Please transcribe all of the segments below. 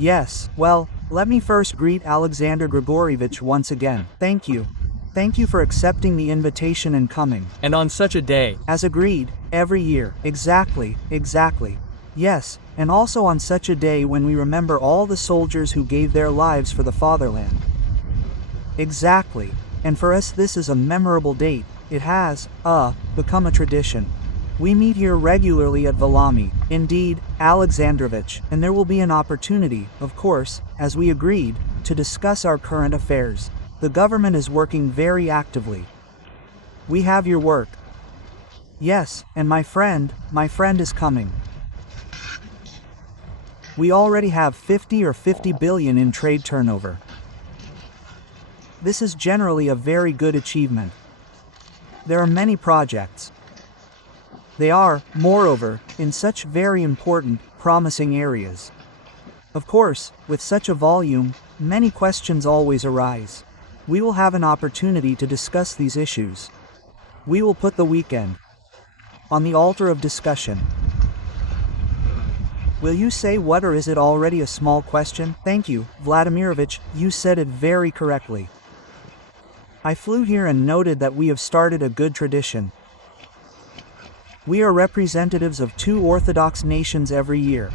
Yes, well, let me first greet Alexander Grigorievich once again. Thank you. Thank you for accepting the invitation and coming. And on such a day. As agreed, every year. Exactly. Yes, and also on such a day when we remember all the soldiers who gave their lives for the fatherland. Exactly. And for us this is a memorable date. It has, become a tradition. We meet here regularly at Valami, indeed, Alexandrovich, and there will be an opportunity, of course, as we agreed, to discuss our current affairs. The government is working very actively. We have your work. Yes, and my friend is coming. We already have 50 or 50 billion in trade turnover. This is generally a very good achievement. There are many projects. They are, moreover, in such very important, promising areas. Of course, with such a volume, many questions always arise. We will have an opportunity to discuss these issues. We will put the weekend on the altar of discussion. Will you say what, or is it already a small question? Thank you, Vladimirovich, you said it very correctly. I flew here and noted that we have started a good tradition. We are representatives of 2 Orthodox nations every year.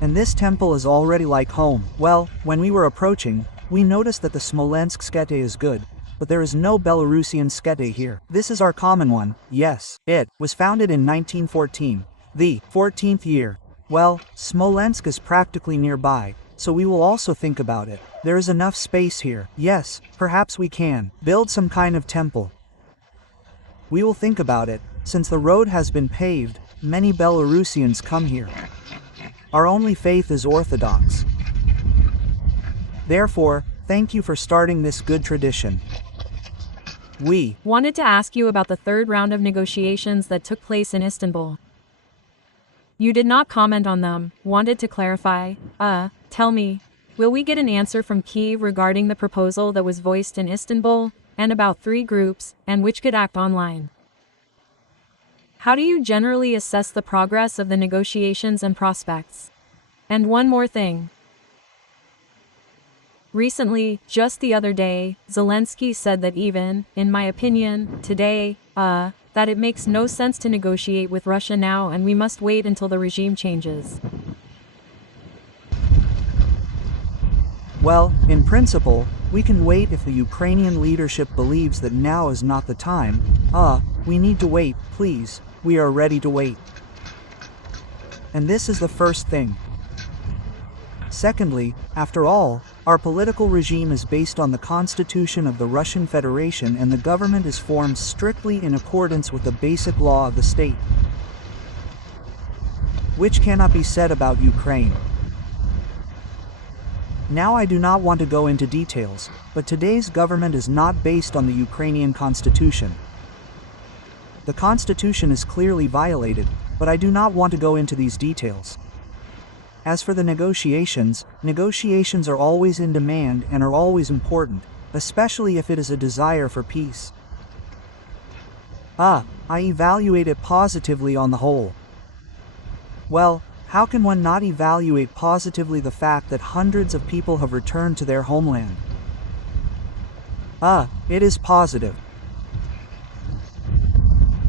And this temple is already like home. Well, when we were approaching, we noticed that the Smolensk skete is good, but there is no Belarusian skete here. This is our common one, yes. It was founded in 1914, the 14th year. Well, Smolensk is practically nearby, so we will also think about it. There is enough space here. Yes, perhaps we can build some kind of temple. We will think about it. Since the road has been paved, many Belarusians come here. Our only faith is Orthodox. Therefore, thank you for starting this good tradition. We wanted to ask you about the third round of negotiations that took place in Istanbul. You did not comment on them, wanted to clarify. Tell me, will we get an answer from Kyiv regarding the proposal that was voiced in Istanbul, and about 3 groups, and which could act online? How do you generally assess the progress of the negotiations and prospects? And one more thing. Recently, just the other day, Zelensky said that even, in my opinion, today, that it makes no sense to negotiate with Russia now and we must wait until the regime changes. Well, in principle, we can wait if the Ukrainian leadership believes that now is not the time. We need to wait, please. We are ready to wait. And this is the first thing. Secondly, after all, our political regime is based on the Constitution of the Russian Federation and the government is formed strictly in accordance with the basic law of the state, which cannot be said about Ukraine. Now I do not want to go into details, but today's government is not based on the Ukrainian constitution. The constitution is clearly violated, but I do not want to go into these details. As for the negotiations are always in demand and are always important, especially if it is a desire for peace. I evaluate it positively on the whole. Well, how can one not evaluate positively the fact that hundreds of people have returned to their homeland? It is positive.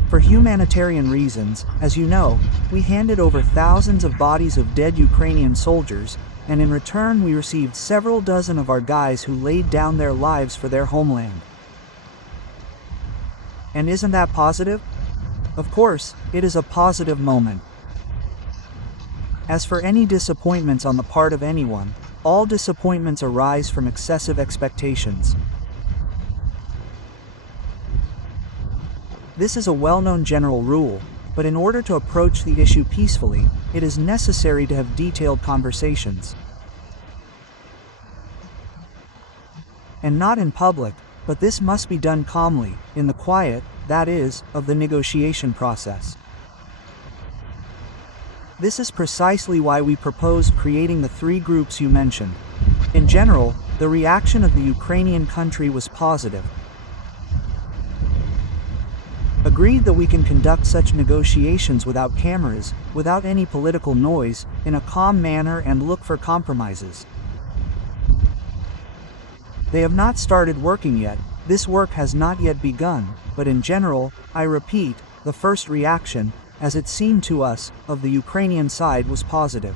For humanitarian reasons, as you know, we handed over thousands of bodies of dead Ukrainian soldiers, and in return we received several dozen of our guys who laid down their lives for their homeland. And isn't that positive? Of course, it is a positive moment. As for any disappointments on the part of anyone, all disappointments arise from excessive expectations. This is a well-known general rule, but in order to approach the issue peacefully, it is necessary to have detailed conversations. And not in public, but this must be done calmly, in the quiet, that is, of the negotiation process. This is precisely why we proposed creating the 3 groups you mentioned. In general, the reaction of the Ukrainian country was positive. A agreed that we can conduct such negotiations without cameras, without any political noise, in a calm manner and look for compromises. They have not started working yet, this work has not yet begun, but in general, I repeat, the first reaction, as it seemed to us, of the Ukrainian side was positive.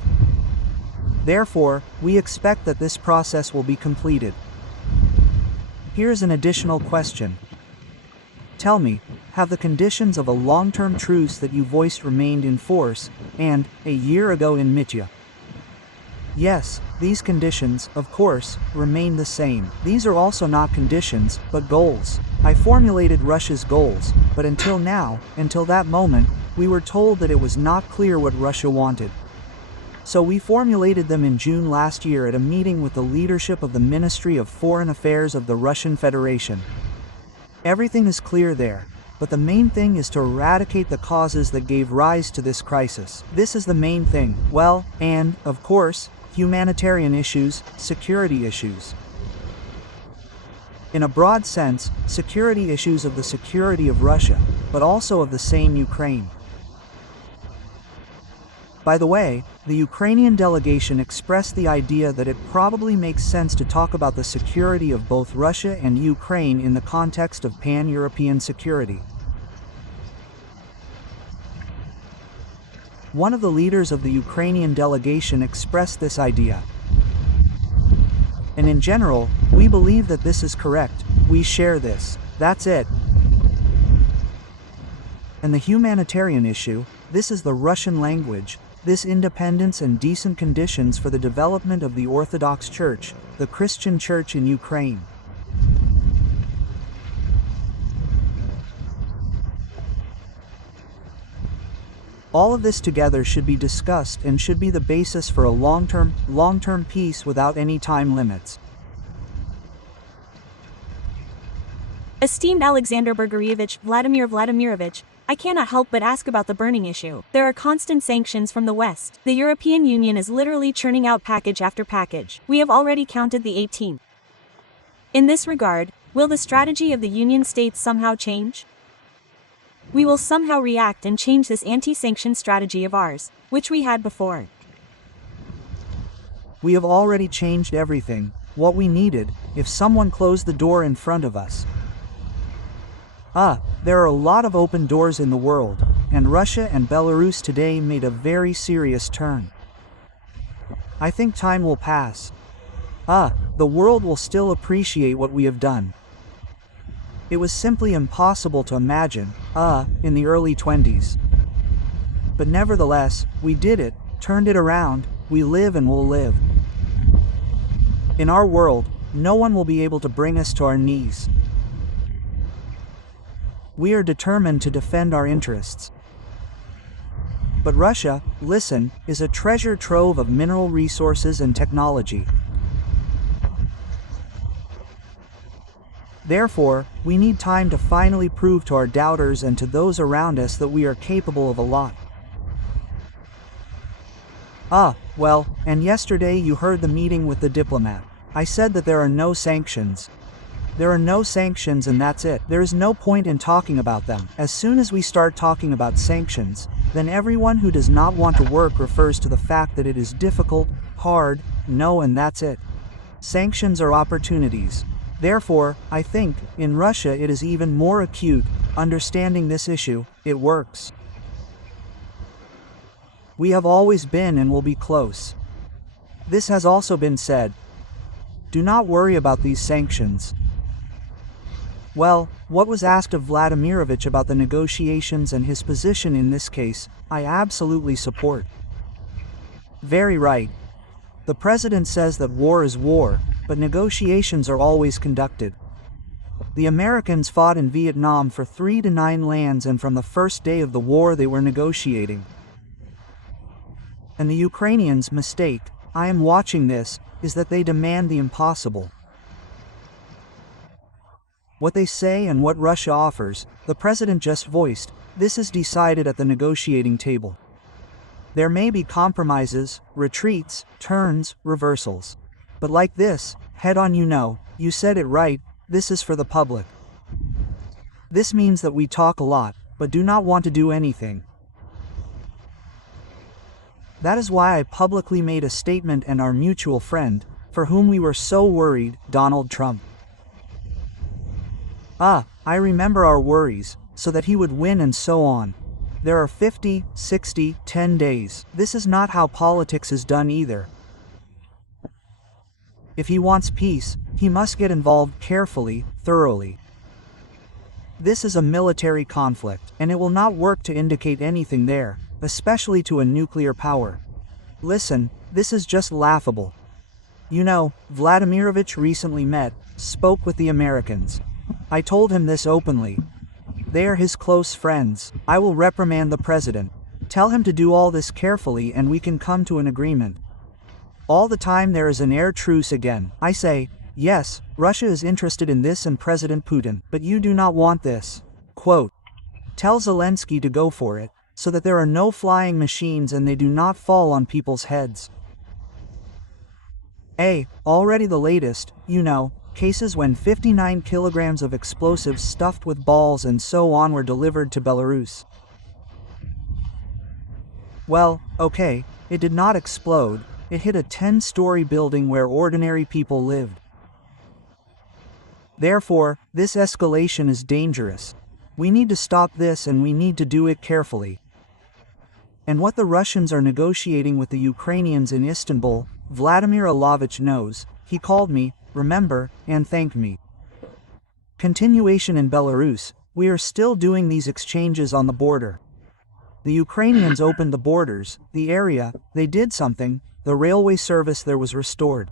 Therefore, we expect that this process will be completed. Here's an additional question. Tell me, have the conditions of a long-term truce that you voiced remained in force, and, a year ago in Mitya? Yes, these conditions, of course, remain the same. These are also not conditions, but goals. I formulated Russia's goals, but until now, until that moment, we were told that it was not clear what Russia wanted. So we formulated them in June last year at a meeting with the leadership of the Ministry of Foreign Affairs of the Russian Federation. Everything is clear there, but the main thing is to eradicate the causes that gave rise to this crisis. This is the main thing. Well, and, of course, humanitarian issues, security issues. In a broad sense, security issues of the security of Russia, but also of the same Ukraine. By the way, the Ukrainian delegation expressed the idea that it probably makes sense to talk about the security of both Russia and Ukraine in the context of pan-European security. One of the leaders of the Ukrainian delegation expressed this idea. And in general, we believe that this is correct, we share this. That's it. And the humanitarian issue, this is the Russian language, this independence and decent conditions for the development of the Orthodox Church, the Christian Church in Ukraine. All of this together should be discussed and should be the basis for a long-term peace without any time limits. Esteemed Alexander Bergorievich, Vladimir Vladimirovich, I cannot help but ask about the burning issue. There are constant sanctions from the West. The European Union is literally churning out package after package. We have already counted the 18. In this regard, will the strategy of the Union states somehow change? We will somehow react and change this anti-sanction strategy of ours, which we had before. We have already changed everything, what we needed, if someone closed the door in front of us. There are a lot of open doors in the world, and Russia and Belarus today made a very serious turn. I think time will pass. The world will still appreciate what we have done. It was simply impossible to imagine, in the early 20s. But nevertheless, we did it, turned it around, we live and will live. In our world, no one will be able to bring us to our knees. We are determined to defend our interests. But Russia, listen, is a treasure trove of mineral resources and technology. Therefore, we need time to finally prove to our doubters and to those around us that we are capable of a lot. Well, and yesterday you heard the meeting with the diplomat. I said that there are no sanctions. There are no sanctions and that's it. There is no point in talking about them. As soon as we start talking about sanctions, then everyone who does not want to work refers to the fact that it is difficult, hard, no, and that's it. Sanctions are opportunities. Therefore, I think, in Russia it is even more acute, understanding this issue, it works. We have always been and will be close. This has also been said. Do not worry about these sanctions. Well, what was asked of Vladimirovich about the negotiations and his position in this case, I absolutely support. Very right. The president says that war is war, but negotiations are always conducted. The Americans fought in Vietnam for 3 to 9 lands and from the first day of the war they were negotiating. And the Ukrainians' mistake, I am watching this, is that they demand the impossible. What they say and what Russia offers, the president just voiced, this is decided at the negotiating table. There may be compromises, retreats, turns, reversals. But like this, head on you said it right, this is for the public. This means that we talk a lot, but do not want to do anything. That is why I publicly made a statement and our mutual friend, for whom we were so worried, Donald Trump. I remember our worries, so that he would win and so on. There are 50, 60, 10 days. This is not how politics is done either. If he wants peace, he must get involved carefully, thoroughly. This is a military conflict, and it will not work to indicate anything there, especially to a nuclear power. Listen, this is just laughable. You know, Vladimirovich recently spoke with the Americans. I told him this openly. They are his close friends. I will reprimand the president. Tell him to do all this carefully and we can come to an agreement. All the time there is an air truce again. I say, yes, Russia is interested in this and President Putin, but you do not want this. Quote, tell Zelensky to go for it, so that there are no flying machines and they do not fall on people's heads. Already the latest, you know, cases when 59 kilograms of explosives stuffed with balls and so on were delivered to Belarus. Well, okay, it did not explode, it hit a 10-story building where ordinary people lived. Therefore, this escalation is dangerous. We need to stop this and we need to do it carefully. And what the Russians are negotiating with the Ukrainians in Istanbul, Vladimir Ilovich knows. He called me, remember, and thanked me. Continuation in Belarus, we are still doing these exchanges on the border. The Ukrainians opened the borders, the area, they did something, the railway service there was restored.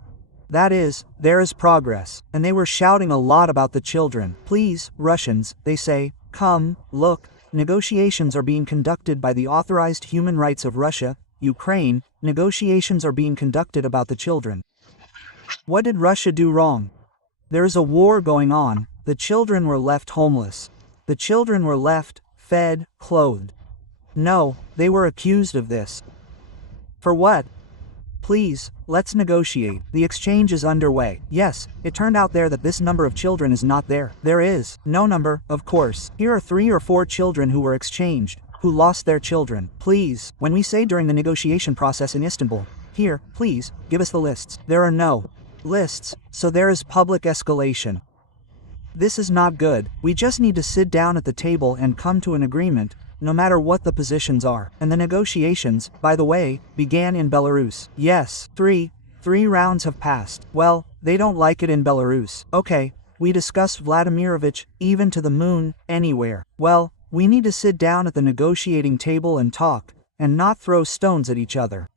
That is, there is progress, and they were shouting a lot about the children. Please, Russians, they say, come, look, negotiations are being conducted by the authorized human rights of Russia, Ukraine, negotiations are being conducted about the children. What did Russia do wrong? There is a war going on, the children were left homeless. The children were left, fed, clothed. No, they were accused of this. For what? Please, let's negotiate. The exchange is underway. Yes, it turned out there that this number of children is not there. There is no number, of course. Here are 3 or 4 children who were exchanged, who lost their children. Please, when we say during the negotiation process in Istanbul, here, please, give us the lists. There are no lists, so there is public escalation. This is not good. We just need to sit down at the table and come to an agreement, no matter what the positions are. And the negotiations, by the way, began in Belarus. Yes, three rounds have passed. Well, they don't like it in Belarus. Okay, we discussed Vladimirovich, even to the moon, anywhere. Well, we need to sit down at the negotiating table and talk, and not throw stones at each other.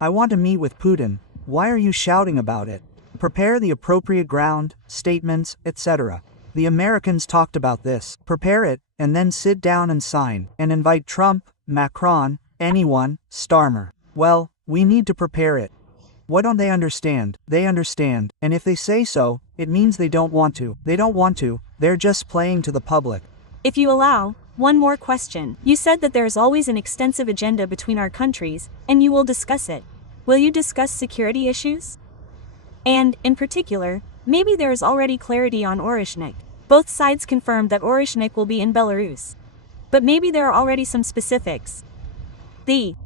I want to meet with Putin. Why are you shouting about it? Prepare the appropriate ground, statements, etc. The Americans talked about this. Prepare it, and then sit down and sign, and invite Trump, Macron, anyone, Starmer. Well, we need to prepare it. What don't they understand? They understand, and if they say so, it means they don't want to. They don't want to, they're just playing to the public. If you allow, one more question. You said that there is always an extensive agenda between our countries, and you will discuss it. Will you discuss security issues? And, in particular, maybe there is already clarity on Orishnik. Both sides confirmed that Orishnik will be in Belarus. But maybe there are already some specifics. The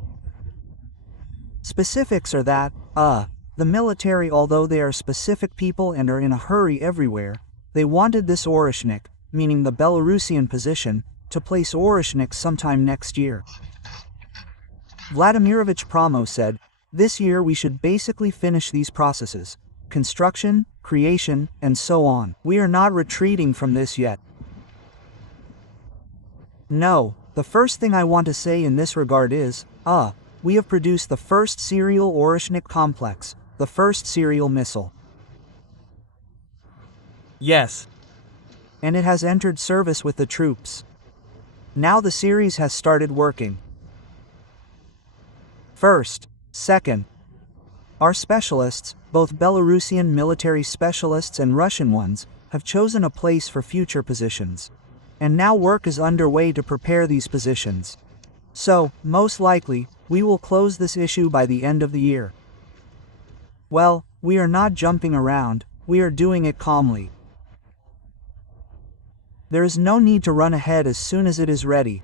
specifics are that, the military, although they are specific people and are in a hurry everywhere, they wanted this Orishnik, meaning the Belarusian position, to place Orishnik sometime next year. Vladimirovich Promo said, this year we should basically finish these processes. Construction, creation, and so on. We are not retreating from this yet. No, the first thing I want to say in this regard is, we have produced the first serial Orishnik complex, the first serial missile. Yes. And it has entered service with the troops. Now the series has started working. First, second, our specialists, both Belarusian military specialists and Russian ones, have chosen a place for future positions. And now work is underway to prepare these positions. So, most likely, we will close this issue by the end of the year. Well, we are not jumping around, we are doing it calmly. There is no need to run ahead as soon as it is ready.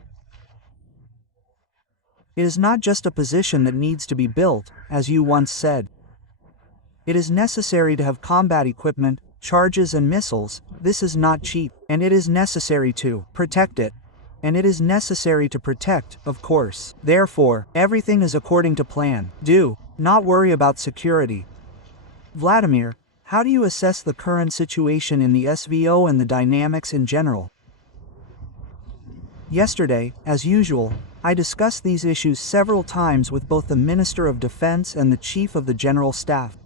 It is not just a position that needs to be built, as you once said. It is necessary to have combat equipment, charges and missiles. This is not cheap, and it is necessary to protect it. And it is necessary to protect, of course. Therefore, everything is according to plan. Do not worry about security. Vladimir, how do you assess the current situation in the SVO and the dynamics in general? Yesterday, as usual, I discussed these issues several times with both the Minister of Defense and the Chief of the General Staff.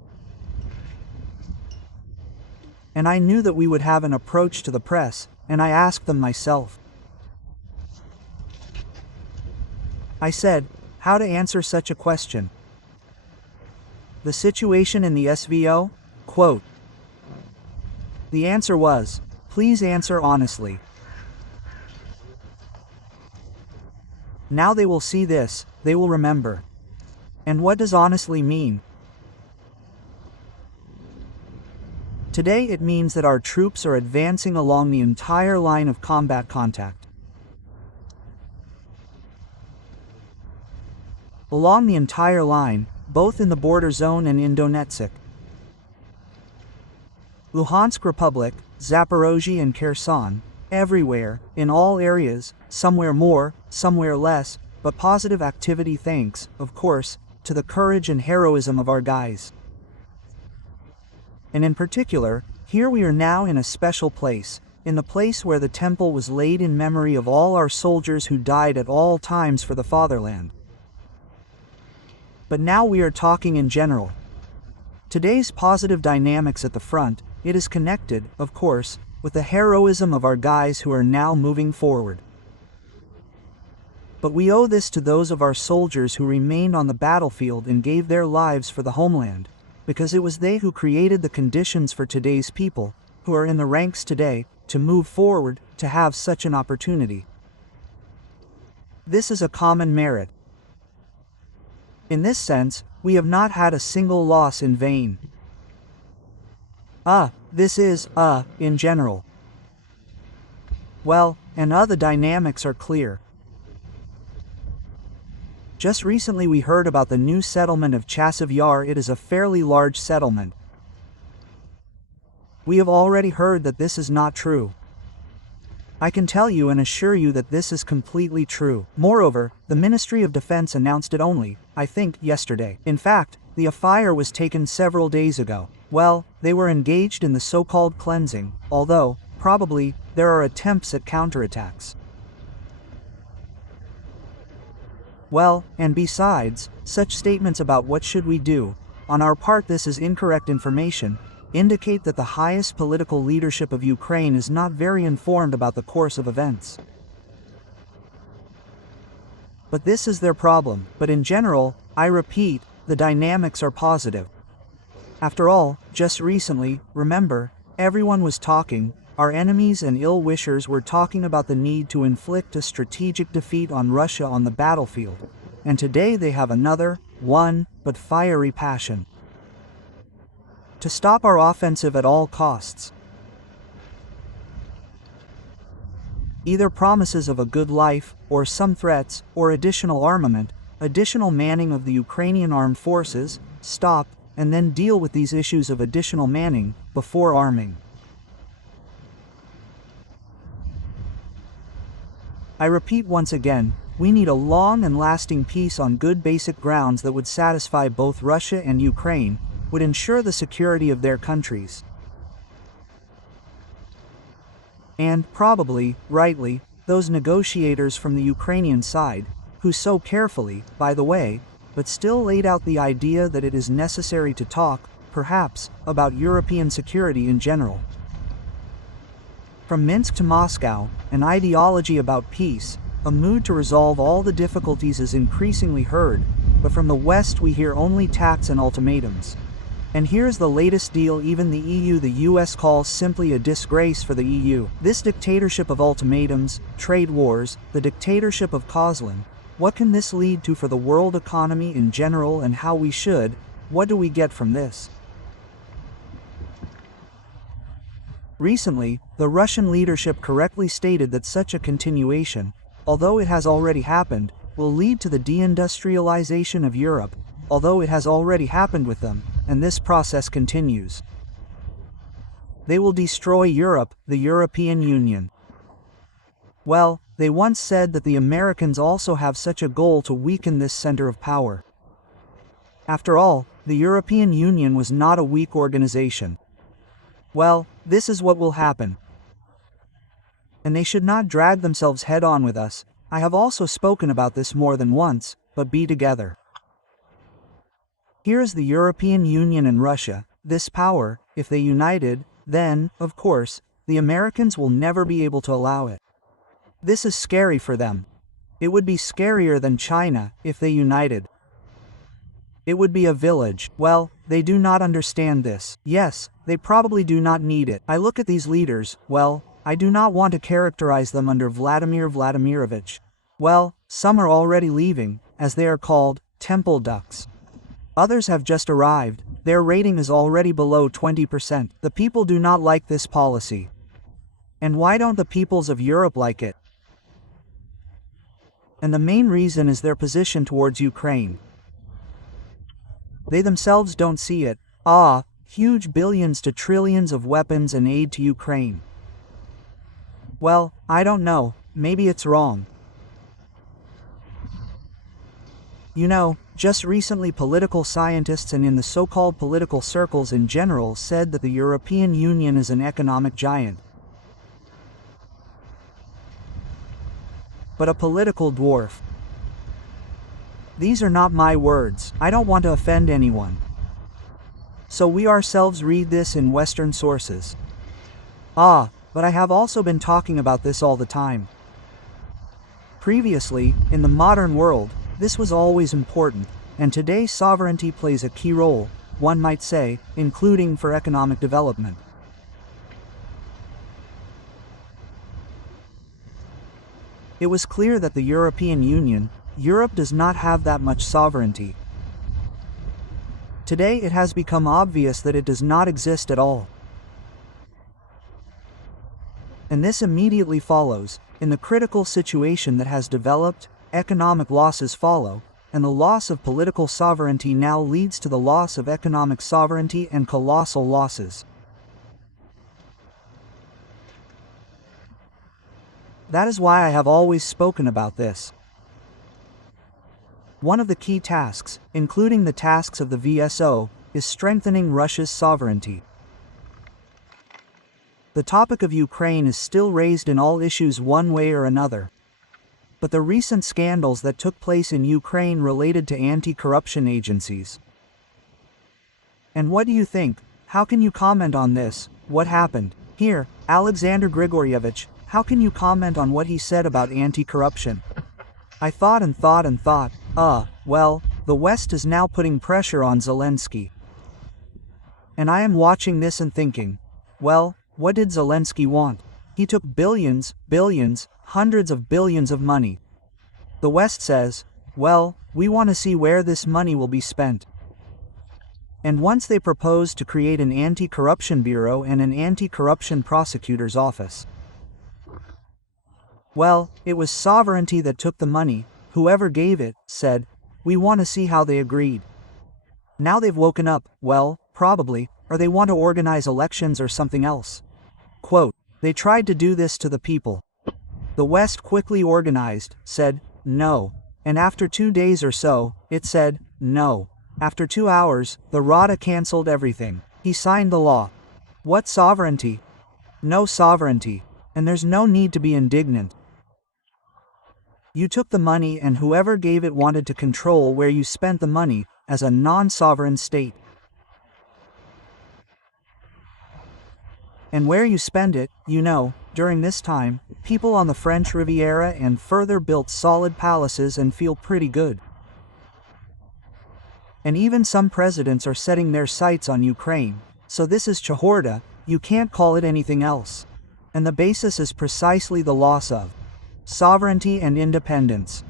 And I knew that we would have an approach to the press, and I asked them myself. I said, how to answer such a question. The situation in the SVO? Quote. The answer was, please answer honestly. Now they will see this, they will remember. And what does honestly mean? Today it means that our troops are advancing along the entire line of combat contact. Along the entire line, both in the border zone and in Donetsk, Luhansk Republic, Zaporozhye and Kherson, everywhere, in all areas, somewhere more, somewhere less, but positive activity thanks, of course, to the courage and heroism of our guys. And in particular, here we are now in a special place, in the place where the temple was laid in memory of all our soldiers who died at all times for the fatherland. But now we are talking in general. Today's positive dynamics at the front, it is connected, of course, with the heroism of our guys who are now moving forward. But we owe this to those of our soldiers who remained on the battlefield and gave their lives for the homeland, because it was they who created the conditions for today's people, who are in the ranks today, to move forward, to have such an opportunity. This is a common merit. In this sense, we have not had a single loss in vain. This is, in general. Well, and the dynamics are clear. Just recently we heard about the new settlement of Chasiv Yar. It is a fairly large settlement. We have already heard that this is not true. I can tell you and assure you that this is completely true. Moreover, the Ministry of Defense announced it only, I think, yesterday. In fact, the fire was taken several days ago. Well, they were engaged in the so-called cleansing, although, probably, there are attempts at counterattacks. Well, and besides, such statements about what should we do, on our part this is incorrect information, indicate that the highest political leadership of Ukraine is not very informed about the course of events. But this is their problem. But in general, I repeat, the dynamics are positive. After all, just recently, remember, everyone was talking, our enemies and ill-wishers were talking about the need to inflict a strategic defeat on Russia on the battlefield. And today they have another, but fiery passion. To stop our offensive at all costs. Either promises of a good life, or some threats, or additional armament, additional manning of the Ukrainian armed forces, stop, and then deal with these issues of additional manning, before arming. I repeat once again, we need a long and lasting peace on good basic grounds that would satisfy both Russia and Ukraine, would ensure the security of their countries. And, probably, rightly, those negotiators from the Ukrainian side, who so carefully, by the way, but still laid out the idea that it is necessary to talk, perhaps, about European security in general. From Minsk to Moscow, an ideology about peace, a mood to resolve all the difficulties is increasingly heard, but from the West we hear only tax and ultimatums. And here's the latest deal: even the EU, the US calls simply a disgrace for the EU. This dictatorship of ultimatums, trade wars, the dictatorship of Kozlin, what can this lead to for the world economy in general, and how we should, what do we get from this? Recently, the Russian leadership correctly stated that such a continuation, although it has already happened, will lead to the deindustrialization of Europe, although it has already happened with them, and this process continues. They will destroy Europe, the European Union. Well, they once said that the Americans also have such a goal to weaken this center of power. After all, the European Union was not a weak organization. Well, this is what will happen. And they should not drag themselves head-on with us. I have also spoken about this more than once, but be together. Here is the European Union and Russia, this power. If they united, then, of course, the Americans will never be able to allow it. This is scary for them. It would be scarier than China, if they united. It would be a village. Well, they do not understand this. Yes, they probably do not need it. I look at these leaders, well, I do not want to characterize them under Vladimir Vladimirovich. Well, some are already leaving, as they are called, temple ducks. Others have just arrived, their rating is already below 20%. The people do not like this policy. And why don't the peoples of Europe like it? And the main reason is their position towards Ukraine. They themselves don't see it. Huge billions to trillions of weapons and aid to Ukraine. Well, I don't know, maybe it's wrong. You know, just recently political scientists and in the so-called political circles in general said that the European Union is an economic giant. But a political dwarf. These are not my words. I don't want to offend anyone. So we ourselves read this in Western sources. But I have also been talking about this all the time. Previously, in the modern world, this was always important, and today sovereignty plays a key role, one might say, including for economic development. It was clear that the European Union, Europe does not have that much sovereignty. Today it has become obvious that it does not exist at all. And this immediately follows, in the critical situation that has developed, economic losses follow, and the loss of political sovereignty now leads to the loss of economic sovereignty and colossal losses. That is why I have always spoken about this. One of the key tasks, including the tasks of the VSO, is strengthening Russia's sovereignty. The topic of Ukraine is still raised in all issues one way or another. But the recent scandals that took place in Ukraine related to anti-corruption agencies. And what do you think? How can you comment on this? What happened? Here, Alexander Grigoryevich, how can you comment on what he said about anti-corruption? I thought and thought and thought, well, the West is now putting pressure on Zelensky. And I am watching this and thinking, well, what did Zelensky want? He took billions, hundreds of billions of money. The West says, well, we want to see where this money will be spent. And once they proposed to create an anti-corruption bureau and an anti-corruption prosecutor's office. Well, it was sovereignty that took the money. Whoever gave it, said, we want to see how they agreed. Now they've woken up, well, probably, or they want to organize elections or something else. Quote, they tried to do this to the people. The West quickly organized, said, no. And after 2 days or so, it said, no. After 2 hours, the Rada cancelled everything. He signed the law. What sovereignty? No sovereignty. And there's no need to be indignant. You took the money and whoever gave it wanted to control where you spent the money, as a non-sovereign state. And where you spend it, you know, during this time, people on the French Riviera and further built solid palaces and feel pretty good. And even some presidents are setting their sights on Ukraine, so this is chahorda, you can't call it anything else. And the basis is precisely the loss of sovereignty and independence.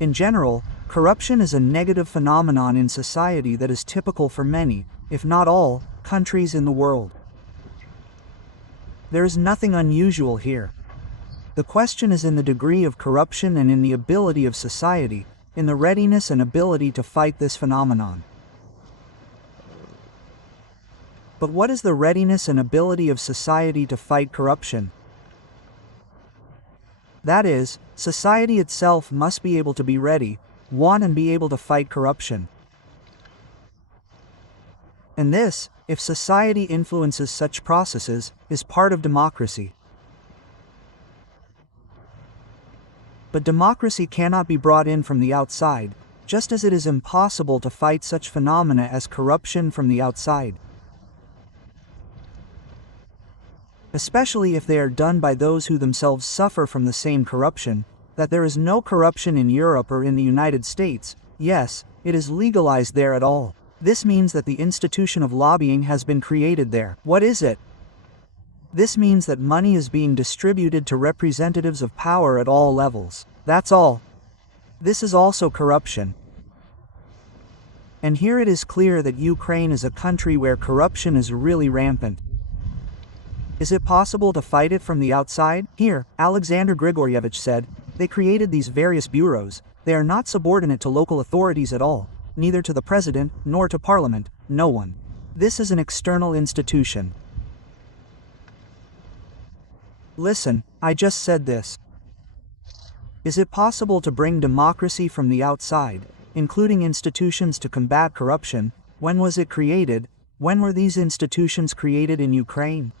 In general, corruption is a negative phenomenon in society that is typical for many, if not all, countries in the world. There is nothing unusual here. The question is in the degree of corruption and in the ability of society, in the readiness and ability to fight this phenomenon. But what is the readiness and ability of society to fight corruption? That is, society itself must be able to be ready, want and be able to fight corruption. And this, if society influences such processes, is part of democracy. But democracy cannot be brought in from the outside, just as it is impossible to fight such phenomena as corruption from the outside. Especially if they are done by those who themselves suffer from the same corruption, that there is no corruption in Europe or in the United States, yes, it is legalized there at all. This means that the institution of lobbying has been created there. What is it? This means that money is being distributed to representatives of power at all levels. That's all. This is also corruption. And here it is clear that Ukraine is a country where corruption is really rampant. Is it possible to fight it from the outside? Here, Alexander Grigorievich said, they created these various bureaus. They are not subordinate to local authorities at all, neither to the president, nor to parliament, no one. This is an external institution. Listen, I just said this. Is it possible to bring democracy from the outside, including institutions to combat corruption? When was it created? When were these institutions created in Ukraine?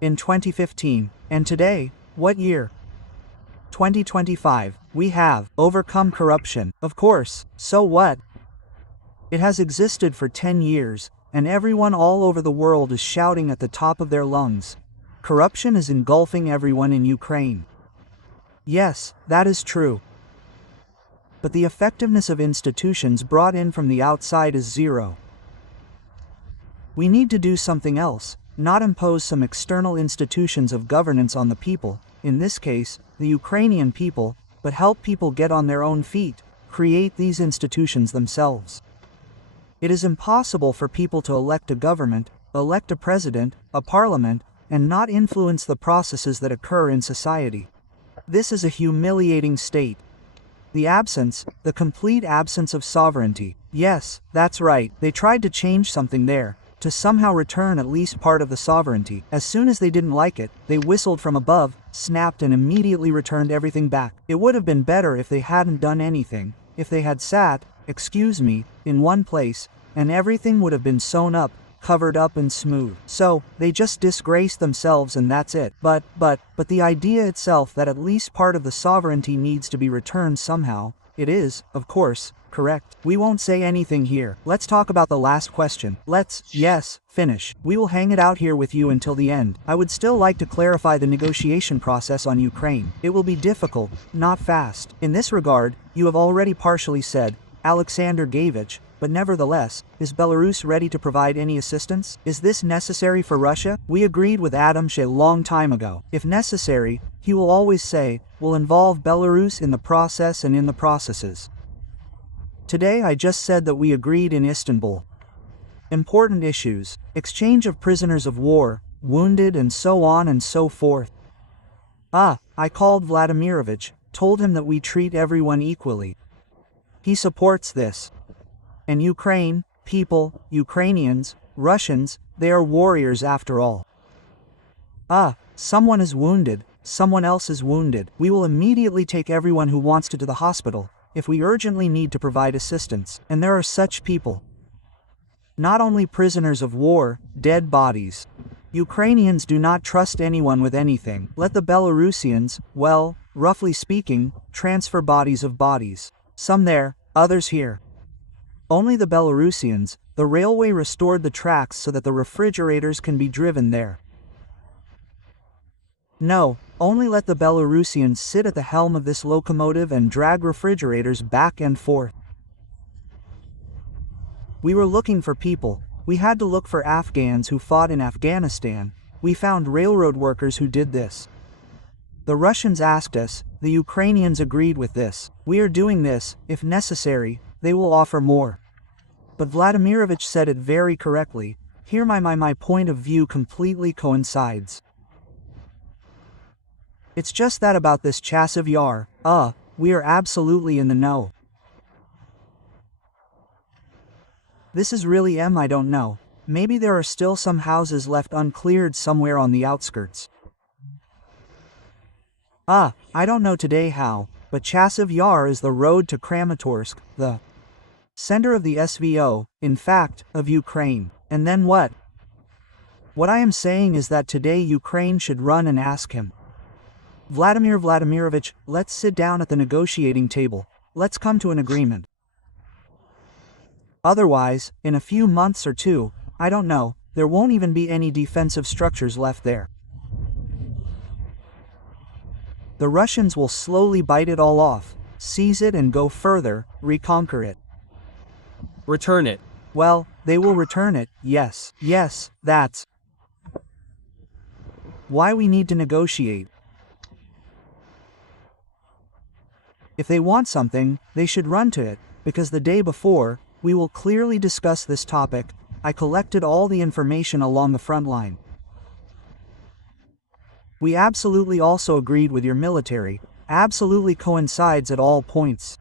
In 2015. And today, what year? 2025. We have overcome corruption. Of course, so what? It has existed for 10 years, and everyone all over the world is shouting at the top of their lungs. Corruption is engulfing everyone in Ukraine. Yes, that is true. But the effectiveness of institutions brought in from the outside is zero. We need to do something else, not impose some external institutions of governance on the people, in this case, the Ukrainian people, but help people get on their own feet, create these institutions themselves. It is impossible for people to elect a government, elect a president, a parliament, and not influence the processes that occur in society. This is a humiliating state. The complete absence of sovereignty. Yes, that's right, they tried to change something there, to somehow return at least part of the sovereignty. As soon as they didn't like it, they whistled from above, snapped and immediately returned everything back. It would have been better if they hadn't done anything, if they had sat, in one place, and everything would have been sewn up, covered up and smooth. So, they just disgraced themselves and that's it. But the idea itself that at least part of the sovereignty needs to be returned somehow, it is, of course, correct. We won't say anything here. Let's talk about the last question. Finish. We will hang it out here with you until the end. I would still like to clarify the negotiation process on Ukraine. It will be difficult, not fast. In this regard, you have already partially said, Alexander Gavich, but nevertheless, is Belarus ready to provide any assistance? Is this necessary for Russia? We agreed with Adam Shea a long time ago. If necessary, he will always say, will involve Belarus in the process and in the processes. Today I just said that we agreed in Istanbul. Important issues, exchange of prisoners of war, wounded and so on and so forth. I called Vladimirovich, told him that we treat everyone equally. He supports this. And Ukraine, people, Ukrainians, Russians, they are warriors after all. Someone is wounded, someone else is wounded. We will immediately take everyone who wants to the hospital, if we urgently need to provide assistance. And there are such people. Not only prisoners of war, dead bodies. Ukrainians do not trust anyone with anything. Let the Belarusians, well, roughly speaking, transfer bodies of bodies. Some there, others here. Only the Belarusians, the railway restored the tracks so that the refrigerators can be driven there. No, only let the Belarusians sit at the helm of this locomotive and drag refrigerators back and forth. We were looking for people. We had to look for Afghans who fought in Afghanistan. We found railroad workers who did this. The Russians asked us, the Ukrainians agreed with this. We are doing this, if necessary, they will offer more. But Vladimirovich said it very correctly. Here my point of view completely coincides. It's just that about this Chassiv Yar, we are absolutely in the know. This is really I don't know. Maybe there are still some houses left uncleared somewhere on the outskirts. I don't know today how, but Chassiv Yar is the road to Kramatorsk, the center of the SVO, in fact, of Ukraine. And then what? What I am saying is that today Ukraine should run and ask him, Vladimir Vladimirovich, let's sit down at the negotiating table. Let's come to an agreement. Otherwise, in a few months or two, I don't know, there won't even be any defensive structures left there. The Russians will slowly bite it all off, seize it and go further, reconquer it. Return it. Well, they will return it, yes, that's why we need to negotiate. If they want something, they should run to it, because the day before, we will clearly discuss this topic. I collected all the information along the front line. We absolutely also agreed with your military, absolutely coincides at all points.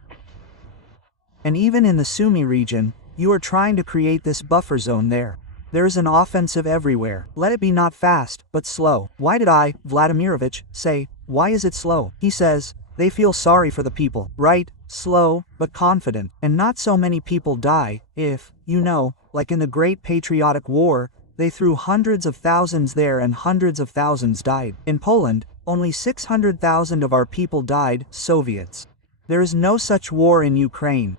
And even in the Sumy region, you are trying to create this buffer zone there. There is an offensive everywhere. Let it be not fast, but slow. Why did I, Vladimirovich, say, why is it slow? He says, they feel sorry for the people, right? Slow, but confident, and not so many people die, if, you know, like in the Great Patriotic War, they threw hundreds of thousands there and hundreds of thousands died. In Poland, only 600,000 of our people died, Soviets. There is no such war in Ukraine.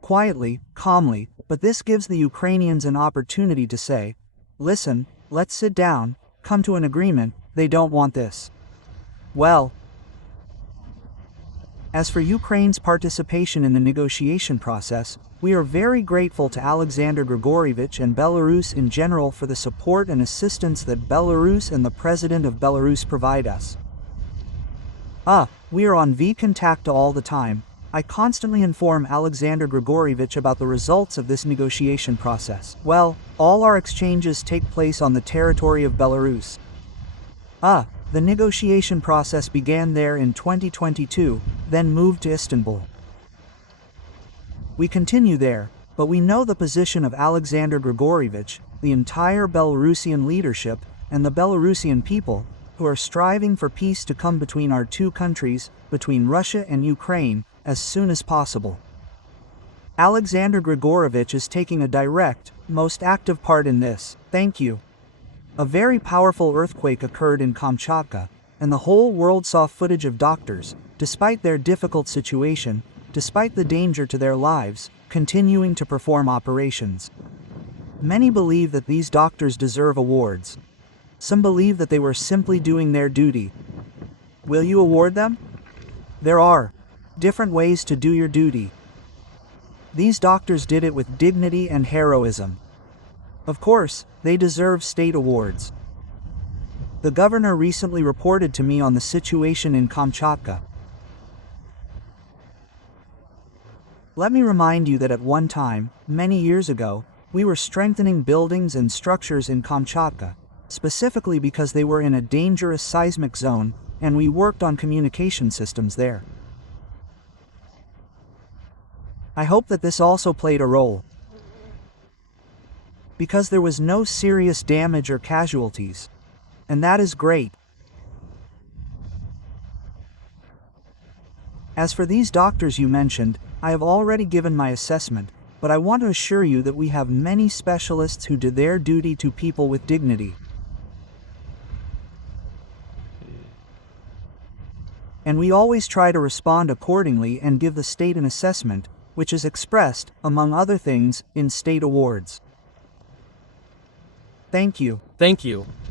Quietly, calmly, but this gives the Ukrainians an opportunity to say, listen, let's sit down, come to an agreement, they don't want this. Well, as for Ukraine's participation in the negotiation process, we are very grateful to Alexander Grigorievich and Belarus in general for the support and assistance that Belarus and the President of Belarus provide us. We are on V-contact all the time. I constantly inform Alexander Grigorievich about the results of this negotiation process. Well, all our exchanges take place on the territory of Belarus. The negotiation process began there in 2022, then moved to Istanbul. We continue there, but we know the position of Alexander Grigorievich, the entire Belarusian leadership, and the Belarusian people, who are striving for peace to come between our two countries, between Russia and Ukraine, as soon as possible. Alexander Grigorievich is taking a direct, most active part in this. Thank you. A very powerful earthquake occurred in Kamchatka, and the whole world saw footage of doctors, despite their difficult situation, despite the danger to their lives, continuing to perform operations. Many believe that these doctors deserve awards. Some believe that they were simply doing their duty. Will you award them? There are different ways to do your duty. These doctors did it with dignity and heroism. Of course, they deserve state awards. The governor recently reported to me on the situation in Kamchatka. Let me remind you that at one time, many years ago, we were strengthening buildings and structures in Kamchatka, specifically because they were in a dangerous seismic zone, and we worked on communication systems there. I hope that this also played a role, because there was no serious damage or casualties. And that is great. As for these doctors you mentioned, I have already given my assessment, but I want to assure you that we have many specialists who did their duty to people with dignity. And we always try to respond accordingly and give the state an assessment, which is expressed, among other things, in state awards. Thank you. Thank you.